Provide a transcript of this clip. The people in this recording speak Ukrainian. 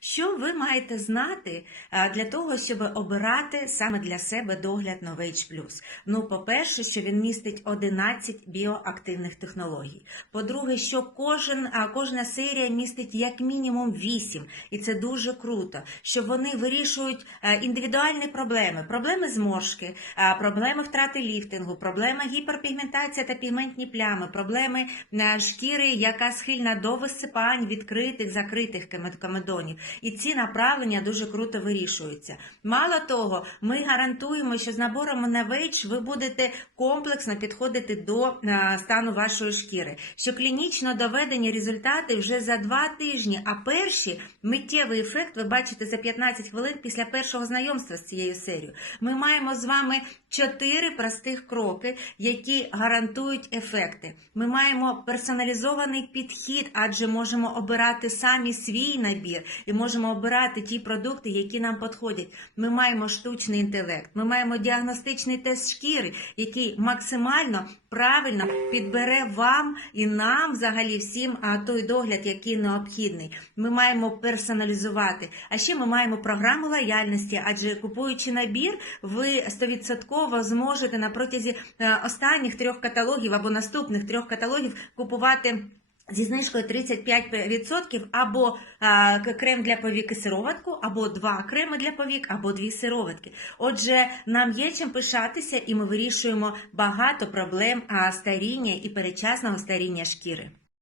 Що ви маєте знати для того, щоб обирати саме для себе догляд Novage Plus? Ну, по-перше, що він містить 11 біоактивних технологій. По-друге, що кожен, а, кожна серія містить як мінімум 8, і це дуже круто, що вони вирішують індивідуальні проблеми: проблеми зморшки, проблеми втрати ліфтингу, проблеми гіперпігментація та пігментні плями, проблеми шкіри, яка схильна до висипань відкритих, закритих комедонів. І ці направлення дуже круто вирішуються. Мало того, ми гарантуємо, що з набором на вейдж ви будете комплексно підходити до е, стану вашої шкіри. Що клінічно доведені результати вже за два тижні, а перші миттєвий ефект ви бачите за 15 хвилин після першого знайомства з цією серією. Ми маємо з вами чотири простих кроки, які гарантують ефекти. Ми маємо персоналізований підхід, адже можемо обирати самі свій набір і можемо обирати ті продукти, які нам підходять. Ми маємо штучний інтелект, ми маємо діагностичний тест шкіри, який максимально правильно підбере вам і нам, взагалі, всім той догляд, який необхідний. Ми маємо персоналізувати. А ще ми маємо програму лояльності, адже купуючи набір, ви 100% зможете на протязі е, останніх трьох каталогів або наступних трьох каталогів купувати. Зі знижкою 35% або а, крем для повік і сироватку, або два креми для повік, або дві сироватки. Отже, нам є чим пишатися, і ми вирішуємо багато проблем старіння і передчасного старіння шкіри.